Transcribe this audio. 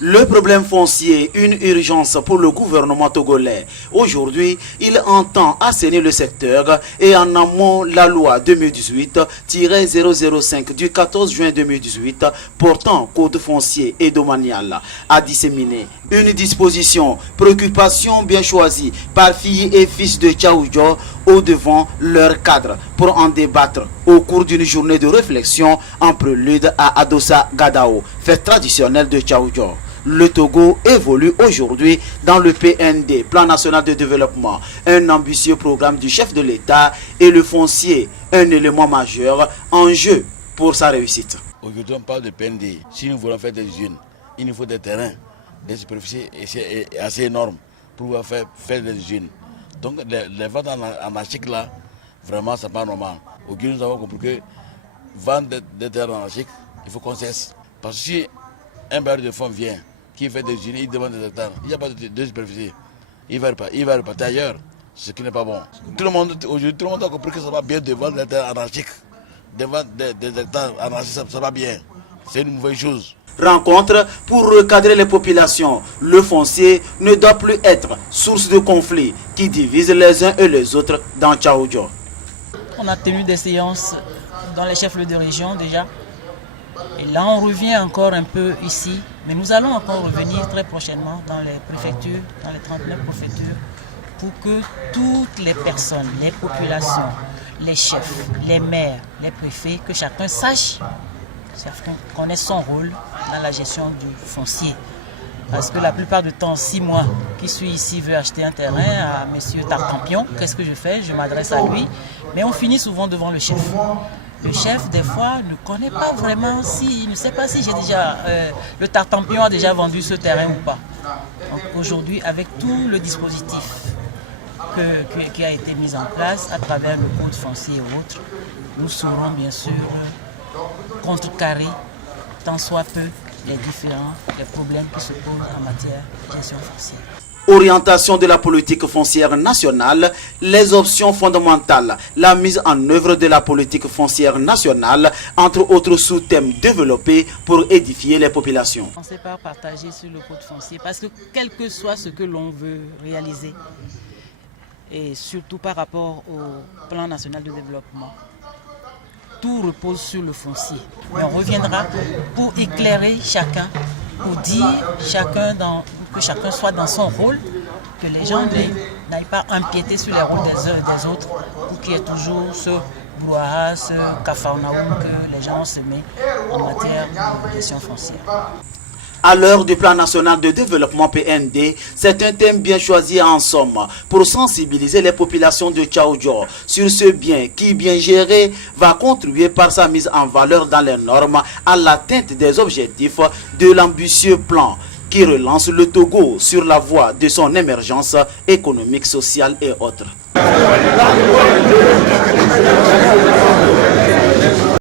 Le problème foncier, une urgence pour le gouvernement togolais. Aujourd'hui, il entend assainir le secteur et en amont la loi 2018-005 du 14 juin 2018 portant code foncier et domanial a disséminé une disposition, préoccupation bien choisie par filles et fils de Tchaoudjo au devant leur cadre pour en débattre au cours d'une journée de réflexion en prélude à Adossa Gadao, fête traditionnelle de Tchaoudjo. Le Togo évolue aujourd'hui dans le PND, Plan National de Développement, un ambitieux programme du chef de l'État et le foncier, un élément majeur en jeu pour sa réussite. Aujourd'hui, on parle de PND. Si nous voulons faire des usines, il nous faut des terrains, des superficies assez énormes pour pouvoir faire des usines. Donc, les ventes en Afrique, là, vraiment, ce n'est pas normal. Aujourd'hui, nous avons compris que vendre des terres en Afrique, il faut qu'on cesse. Parce que si un bailleur de fonds vient, qui fait des usines, il demande des hectares, il n'y a pas de superficie, il va repartir ailleurs, ce qui n'est pas bon. Aujourd'hui, tout le monde a compris que ça va bien de vendre des terres anarchiques, de vendre des hectares anarchiques, ça va bien. C'est une mauvaise chose. Rencontre pour recadrer les populations. Le foncier ne doit plus être source de conflits qui divisent les uns et les autres dans Tchaoudjo. On a tenu des séances dans les chefs de région déjà. Et là, on revient encore un peu ici, mais nous allons encore revenir très prochainement dans les préfectures, dans les 39 préfectures, pour que toutes les personnes, les populations, les chefs, les maires, les préfets, que chacun sache, chacun connaisse son rôle dans la gestion du foncier. Parce que la plupart du temps, si moi qui suis ici veux acheter un terrain à M. Tartampion, qu'est-ce que je fais? Je m'adresse à lui, mais on finit souvent devant le chef. Le chef, des fois, ne connaît pas vraiment il ne sait pas si le Tartampion a déjà vendu ce terrain ou pas. Donc aujourd'hui, avec tout le dispositif qui a été mis en place à travers le code foncier et autres, nous saurons bien sûr contrecarrer tant soit peu les problèmes qui se posent en matière de gestion foncière. Orientation de la politique foncière nationale, les options fondamentales, la mise en œuvre de la politique foncière nationale, entre autres sous-thèmes développés pour édifier les populations. On ne sait pas partager sur le code foncier parce que quel que soit ce que l'on veut réaliser, et surtout par rapport au plan national de développement, tout repose sur le foncier. Mais on reviendra pour éclairer chacun, pour dire que chacun soit dans son rôle, que les gens n'aillent pas empiéter sur les rôles des uns et des autres, pour qu'il y ait toujours ce brouhaha, ce capharnaüm que les gens se mettent en matière de gestion foncière. À l'heure du plan national de développement PND, c'est un thème bien choisi en somme pour sensibiliser les populations de Tchaoudjo sur ce bien qui, bien géré, va contribuer par sa mise en valeur dans les normes à l'atteinte des objectifs de l'ambitieux plan qui relance le Togo sur la voie de son émergence économique, sociale et autres.